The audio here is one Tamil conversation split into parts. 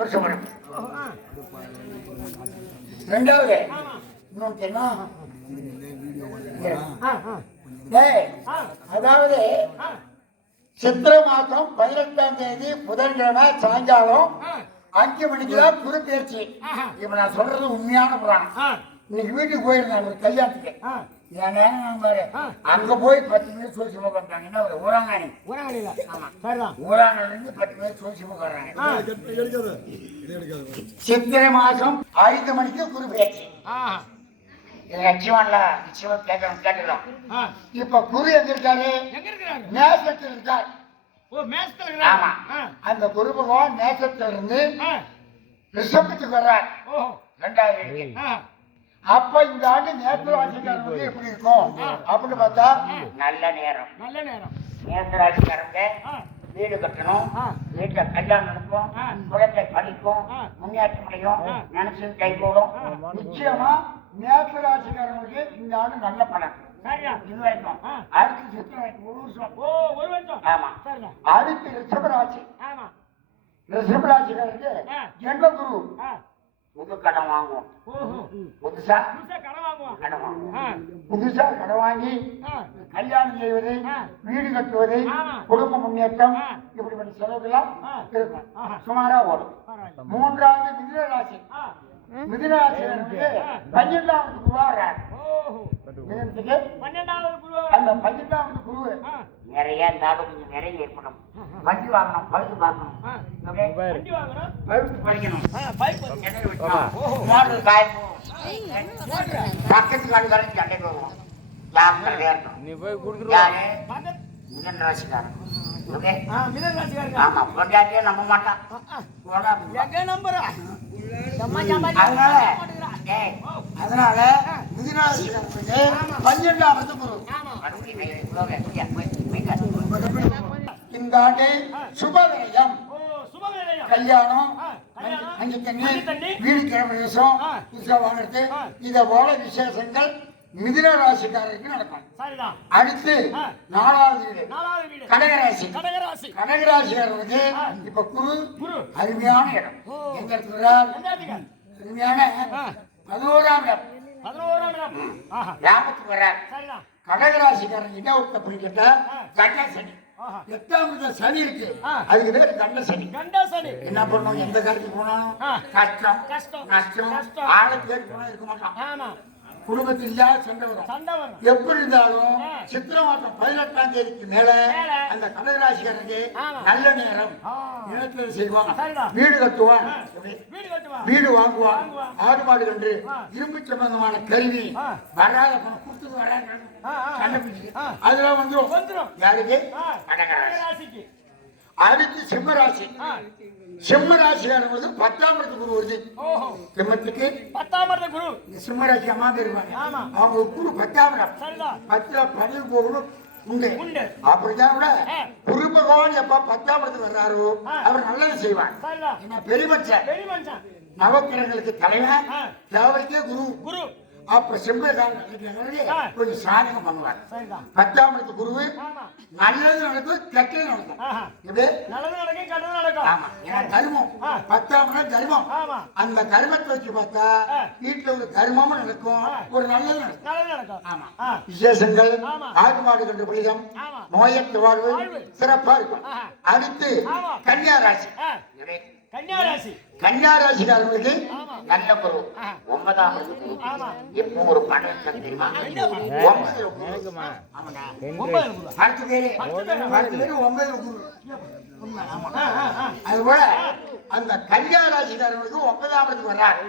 வருஷம் ரெண்டாவது. இன்னொன்று தெரியுமா அதாவது சித்திர சித்திரை மாதம் பதினெட்டாம் தேதி புதன்கிழமை சாயங்காலம் அஞ்சு மணிக்கு தான் குரு பயிற்சி இப்ப நான் சொல்றது உண்மையான புராணம். ஆ, இன்னைக்கு வீட்டுக்கு போயிருந்தேன் ஒரு கல்யாணத்துக்கு. ஏன்னா பாரு. அங்க போய் பத்து பேர் சோசியமா பண்றாங்க என்ன ஊராங்காணி ஊரங்கடியில. சரிதான். ஊராங்கல இருந்து பத்து பேர் சோசியமா பண்றாங்க ஆ, சித்திரை மாசம் ஐந்து மணிக்கு இது நிச்சயமால நிச்சயமா கேட்கணும் கேட்டுக்கலாம் ஆ. இப்ப குரு எங்க இருக்காரு? நேசத்தில் இருக்கார். ஆமா அந்த குரு பகவான் நேசத்துல இருந்து. ரிஷபத்துக்கு வர்றார். ரெண்டாவது அப்ப இந்த ஆண்டு நேற்று ராசிக்காரங்களுக்கு எப்படி இருக்கும் அப்படின்னு பார்த்தா நல்ல நேரம் நல்ல நேரம் நேற்று ராசிக்காரங்க வீடு கட்டணும். வீட்டுல கல்யாணம் நடக்கும். குழந்தை படிக்கும். முன்னேற்றம் அடையும். நினைச்சது கை கூடும் ஆ. நிச்சயமா நேற்று ராசிக்காரங்களுக்கு இந்த ஆண்டு நல்ல பலன். இது வரைக்கும். அடுத்து சித்திரை ஒரு வருஷம் ஓ, ஒரு வருஷம். ஆமா. அடுத்து ரிஷபராசி ஆமா. ரிஷபராசிக்காரருக்கு ஆ. ஜென்மகுரு ஆ, புது கடன் வாங்குவோம். புதுசா புதுசா கடன் வாங்குவோம். புதுசா கடன் வாங்கி கல்யாணம் செய்வது. வீடு கட்டுவது. குடும்ப முன்னேற்றம். இப்படிப்பட்ட செலவுகள்லாம். இருக்கும். சுமாரா ஓடும். மூன்றாவது மிதுன ராசி மிதுன ராசி பன்னிரெண்டாவது குருவாகிறார் ஓஹோ. மிதுனத்துக்கு பன்னெண்டாவது குரு. அந்த பன்னிரெண்டாவது குரு நிறைய இருந்தாலும் கொஞ்சம் நிறைய ஏற்படும் வண்டி வாங்கணும் பழுது பார்க்கணும். பழுது படிக்கணும். மோட்டர் காயப்போம். பக்கத்து காடுகளும் சண்டை போகும் ஜாக்கிரதையா இருக்கணும் நீ போய் பக்கத்து- மிதன் ராசிக்காரன் ஓகே? ஆ, மிதன் ராசிக்காரங்க. ஆமா பொண்டாட்டியே நம்ப மாட்டான் அதனால அதனால குரு ஆமா. இந்த ஆண்டு சுபவிரயம்? கல்யாணம் தண்ணி வீடு வாங்குறது ஆ. இத போல விசேஷங்கள் மிதுன ராசிக்காரருக்கு நடக்கும். அடுத்து. நாலாவது வீடு. கடகராசி கடகராசி. கடகராசிக்காரருக்கு. இப்ப குரு. அருமையான இடம். எங்க இருக்கிறார்? அருமையான. பதினோராம் இடம் பதினோராம் இடம். ஆஹா. லாபத்துக்கு வர்றார். கடகராசிக்காரன் என்ன அப்படின்னு கேட்டா சனி. எட்டாம் சனி இருக்கு. அதுக்கு பேரு கண்ட சனி கண்டசனி. என்ன பண்ணும் எந்த காரியத்துக்கு போனாலும். கஷ்டம் கஷ்டம். கஷ்டம். ஏற்ப போனா இருக்க மாட்டான் ஆமா. குடும்பத்தில் இல்லாத சண்டை வரும். எப்படி இருந்தாலும். சித்திரை மாசம் பதினெட்டாம் தேதிக்கு மேல. அந்த கடகராசிக்காரருக்கு ஆமா. நல்ல நேரம். நிலத்துல செய்வான். வீடு கட்டுவான். வீடு வாங்குவான். ஆடு மாடு கன்று. இரும்பு சம்பந்தமான கருவி. வராத பணம் கொடுத்தது வராத. கண்டுபிடிச்சு. அதெல்லாம் வந்துரும். யாருக்கு கடகராசிக்கு. அடுத்து சிம்மராசி ஆ. சிம்மராசிக்காரங்களுக்கு பத்தாம் இடத்து குரு வருது. சிம்மத்துக்கு பத்தாம் இடத்து குரு. சிம்மராசி அம்மா ஆமா. அவங்க குரு பத்தாம் இடம். பத்துல பதிவு போகணும் உண்டு. அப்படித்தான் கூட. குரு பகவான் எப்ப பத்தாம் இடத்துக்கு வர்றாரோ. அவர் நல்லது செய்வார் பெரிய மனுஷன். நவக்கிரகங்களுக்கு தலைவன் ஆ. தேவருக்கே குரு குரு. அப்ப சிம்மராசி ஆ. கொஞ்சம் சாதகம் பண்ணுவார். பத்தாம் இடத்து குரு ஆமா. நல்லது நடக்கும் கெட்டது நடக்கும். எப்படி நல்லது நடக்கும் ஆமா ஏன்னா தர்மம். பத்தாம் இடம் தர்மம் அந்த கர்மத்தை வச்சு பார்த்தா. வீட்டுல ஒரு கர்மமும் நடக்கும். ஒரு நல்லது நடக்கும் ஆமா. விசேஷங்கள். ஆடு மாடு கண்டு புனிதம் நோயற்ற வாழ்வு. சிறப்பா இருக்கும். அடுத்து. கன்னியா ராசி ஆ. கன்னியா ராசி கன்னியா ராசிக்காரங்களுக்கு ஆமா. நல்ல குரு. ஆமா. இப்போ ஒரு படம் தெரியுமா? ஒன்பது. பத்து பேரு? பத்து பேரு. ஒன்பது குரு உண்மை, ஆமா. ஆ, ஆ, ஆ. அது போல அந்த கன்னியா ராசிக்காரங்களுக்கு ஒன்பதாம் வர்றாரு.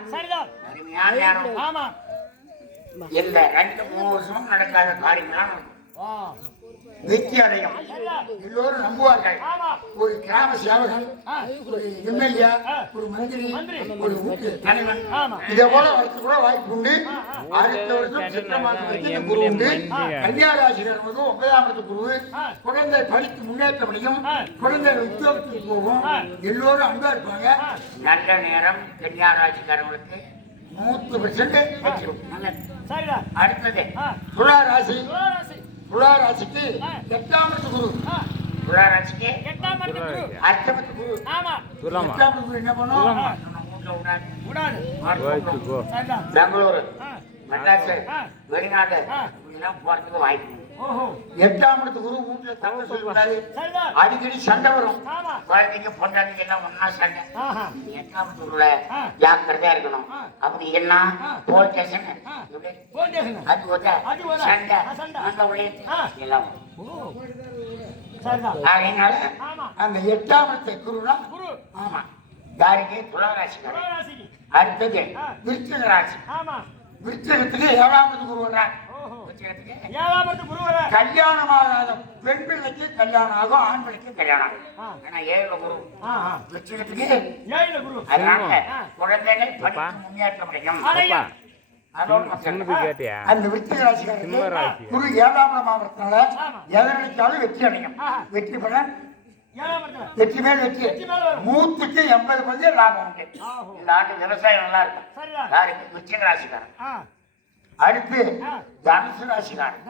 இந்த ரெண்டு மூணு வருஷமும் நடக்காத காரியங்கள்லாம் நடக்கும். வெற்றி அடையும். எல்லோரும் நம்புவார்கள் ஒரு கிராம சேவகன். ஒரு எம்எல்ஏ. ஒரு மந்திரி. ஒரு ஊட்டு தலைவன் ஆமா. இதே போல வரத்து கூட வாய்ப்பு உண்டு. அடுத்த வருஷம் எம் குரு உண்டு மந்திரி. கன்னியாராசிகரனுக்கு ஒன்பதாம் இடத்து குரு. குழந்தை படித்து முன்னேற்றம் அடையும் ஆ. குழந்தை உத்தியோகத்துக்கு போகும். எல்லோரும் அன்பா இருப்பாங்க. நல்ல நேரம் கன்னியாராசிக்காரங்களுக்கு நூத்து பெர்சென்ட் அடுத்தது. துலா ராசி துளாராசி துலா ராசிக்கு ஆ. எட்டாம் இடத்து குரு ஆ. துலா ராசிக்கு எட்டாம் இடத்து குரு அர்த்தமத்து குரு ஆமா துலாமா எட்டாம் குரு என்ன பண்ணும் துலாமா. சரிதான் பெங்களூரு. மெட்ராஸ். வெளிநாடு. இப்படிலாம் போறதுக்கு வாய்ப்பு எட்டாம் இடத்து குரு வீட்டுல தங்க சொல்லக்கூடாது அடிக்கடி சண்டை வரும். குழந்தைங்க பொண்டாட்டிங்க எல்லாம் ஒன்னா சண்டை. எட்டாம் இடத்துல ஆ. ஜாக்கிரதையா இருக்கணும். அப்படி என்ன. Police station. அது ஒரு சண்டை. அந்த ஆ. எல்லாம் அதனால அந்த எட்டாம் இடத்தை குருனா குரு. ஆமா. யாருக்கு? துளாராசிக்காரர் துளாராசிக்கு. அடுத்தது. விருச்சிக ராசி. விருச்சிகத்துக்கு ஏழாம் இடத்து குரு வர்றார். ஓஹோ விருச்சிகத்துக்கு ஏழாம் இடத்து குரு வர கல்யாணமாகாத பெண் பிள்ளைக்கு கல்யாணம் ஆகும் ஆண் பிள்ளைக்கு கல்யாணம் ஆகும். ஆனா ஏழு குரு. ஆஹா விருச்சிகத்துக்கு ஏழுல குரு. அதனால. குழந்தைகள். படித்து முன்னேற்றம் அடையும். அந்த விருச்சிக ராசிக்காரருக்கு. குரு ஏழாம் வெற்றி அடையும். வெற்றி பெற ஏழாம் இடத்துல. வெற்றி மேல் வெற்றி. வெற்றி மேல வரும். நூத்துக்கு எண்பது பங்கு லாபம் உண்டு. இந்த ஆண்டு விவசாயம் நல்லா இருக்கும். யாருக்கு? விருச்சிக ராசிக்காரன் ஆ. அடுத்து. தனுசு ராசிக்காரன்.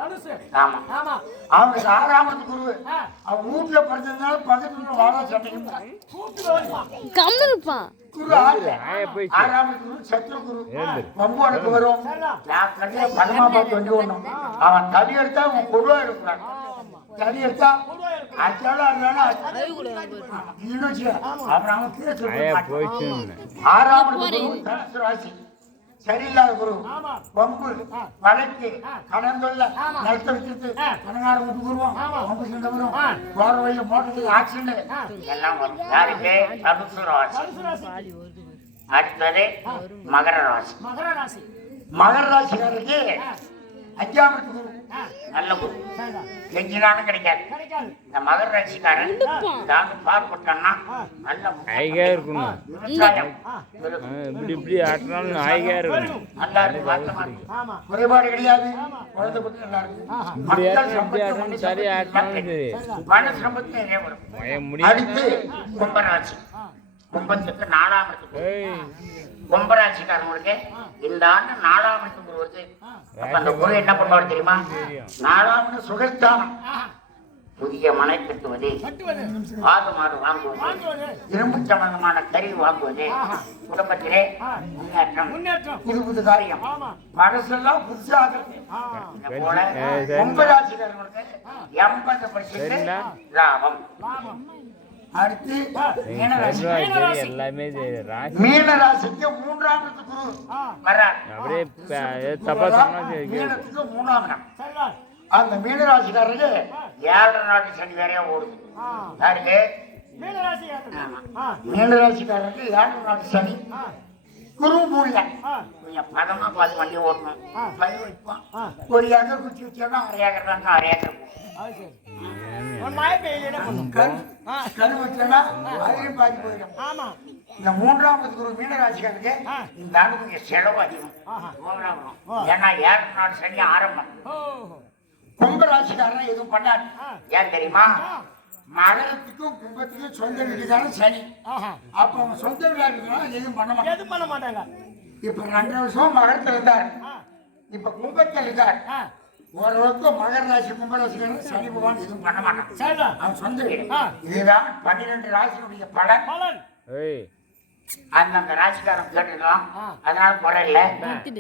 ஆமா. ஆமா. அவனுக்கு ஆறாமத்து குரு. அவன் வீட்டுல படிச்சதுனால பக்கத்துல கம்மு இருப்பான் குரு ஆறாமத்து குரு சத்ரு குரு. உனக்கு வரும். நான் கடையில பணமா பார்த்து வந்து வரணும் அவன் தடி எடுத்தா அவன் கொடுவா எடுக்கிறான் தடி எடுத்தா ராசி. சரியில்லாத குரு. ஆமா. பம்பு வழக்கு கடன் தொல்லை நிலத்தை வச்சுட்டு. கணநாடு விட்டு ஆமா. பம்பு சண்டை வரும். போற வழியில மோட்டருக்கு ஆக்சிடென்ட். எல்லாம் வரும். யாருக்கு? தனுசு ராசி. அடுத்தது மகர ராசி. மகர ராசி. மகர ராசிக்காரருக்கு அஞ்சாம் நல்ல எங்கினாலும் கிடைக்காது. கிடைக்காது. இந்த மகர ராசிக்காரன் தாங்க பார்ப்பட்டான்னா நல்ல ஆயிகா இருக்கணும். விவசாயம். இப்படி இப்படி ஆட்டினாலும் இருக்கணும். நல்லா இருக்கும் குறைபாடு கிடையாது. குழந்தை நல்லா இருக்கும் மக்கள் ஆட்டினா இப்படி சம்பத்து, ஆட்டினாலும் நிறைய வரும். அடுத்து கும்பராசி. ஆ. கும்பத்துக்கு நாலாம் இடத்துக்கு ஏய். கும்பராசிக்காரங்களுக்கு இந்த ஆண்டு நாலாம் இடத்துக்கு வருது அப்ப அந்த குரு என்ன பண்ணுவார் தெரியுமா? நாலாம் இடம் சுகஸ்தானம் புதிய மனை கட்டுவது. ஆடு மாடு வாங்குவது. இரும்பு சம்பந்தமான கருவி வாங்குவது. குடும்பத்திலே முன்னேற்றம். முன்னேற்றம். புது புது காரியம் ஆ. இந்த போல. கும்பராசிக்காரர்களுக்கு எண்பது பர்சன்ட் லாபம். அடுத்து. மீனராசி எல்லாமே மீனராசிக்கு மூன்றாம் குரு வர்றார். அப்படியே தப்பா. மீனத்துக்கு மூணாம் இடம். அந்த மீனராசிக்காரருக்கு ஏழரை நாட்டு சனி வேறையா ஓடுது. யாருக்கு? மீன ராசி ஆமா. ஆ. மீனராசிக்காரருக்கு ஏழரை நாட்டு சனி. ஆ. குரு மூலிய கொஞ்சம் பதமா பார்த்து வண்டி ஓட்டணும். பயிர் வைப்பான் ஒரு ஏக்கர் குச்சி வச்சோம்னா அரை ஏக்கர் தான் அரை ஏக்கர் மழை அதுலயும் பாதி போயிடும். ஆமா. இந்த மூன்றாவது குரு மீனராசிக்காரருக்கு ஆ. இந்த ஆண்டு கொஞ்சம் செலவு அதிகம். ஏன்னா ஏழரை நாள் சனி ஆரம்பம். கும்பராசிக்காரன் எதுவும் பண்ணாது. ஆ. ஏன் தெரியுமா. மகரத்துக்கும் கும்பத்துக்கும் சொந்த வீட்டுக்காரன் சனி. அப்ப அவன் சொந்த வீடா இருக்கிறதுனால எதுவும் பண்ண மாட்டான். எதுவும் பண்ண மாட்டாங்க. இப்ப ரெண்டு வருஷம் மகரத்துல இருந்தார். இப்ப கும்பத்தில் இருக்கார். ஓரளவுக்கு மகர ராசி கும்பராசிக்காரன் சனி பகவான் எதுவும் பண்ண மாட்டான் அவன் சொந்த வீடு. இதுதான் பன்னிரெண்டு ராசியினுடைய பலன். பலன். ஏய். அந்தந்த ராசிக்காரன் கேட்டுக்கலாம். அதனால குறை இல்லை.